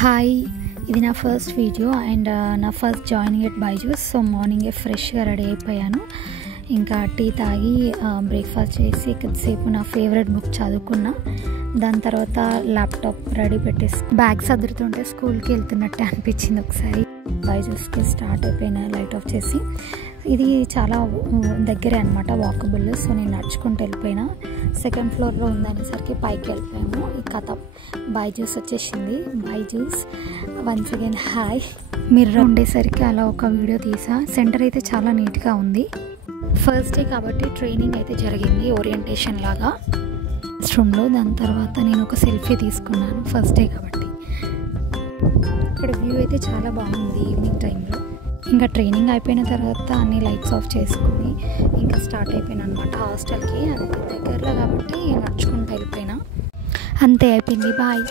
Hi, ఇది నా first video and నా first joining at Byju's. So మార్నింగే ఫ్రెష్గా రెడీ అయిపోయాను. ఇంకా టీ తాగి బ్రేక్ఫాస్ట్ చేసి కొద్దిసేపు నా ఫేవరెట్ బుక్ చదువుకున్నా. దాని తర్వాత ల్యాప్టాప్ రెడీ పెట్టేసి బ్యాగ్ సదురుతుంటే స్కూల్కి వెళ్తున్నట్టే అనిపించింది. ఒకసారి బైజూస్కి స్టార్ట్ అయిపోయినా లైట్ ఆఫ్ చేసి. ఇది చాలా దగ్గరే అనమాట, వాకబుల్. సో నేను నడుచుకుంటూ వెళ్ళిపోయినా. సెకండ్ ఫ్లోర్లో ఉందనేసరికి పైకి వెళ్ళిపోయాము. ఈ కథ బైజూస్ వచ్చేసింది. Byju's once again hi. మీరు ఉండేసరికి అలా ఒక వీడియో తీసా. సెంటర్ అయితే చాలా నీట్గా ఉంది. ఫస్ట్ డే కాబట్టి ట్రైనింగ్ అయితే జరిగింది, ఓరియంటేషన్ లాగా రూమ్లో. దాని తర్వాత నేను ఒక సెల్ఫీ తీసుకున్నాను, ఫస్ట్ డే కాబట్టి. ఇక్కడ వ్యూ అయితే చాలా బాగుంది ఈవినింగ్ టైంలో. ఇంకా ట్రైనింగ్ అయిపోయిన తర్వాత అన్ని లైట్స్ ఆఫ్ చేసుకుని ఇంకా స్టార్ట్ అయిపోయినా అనమాట హాస్టల్కి. అది దగ్గరలో కాబట్టి నడుచుకుంటూ వెళ్ళిపోయినా. అంతే, అయిపోయింది. బాయ్.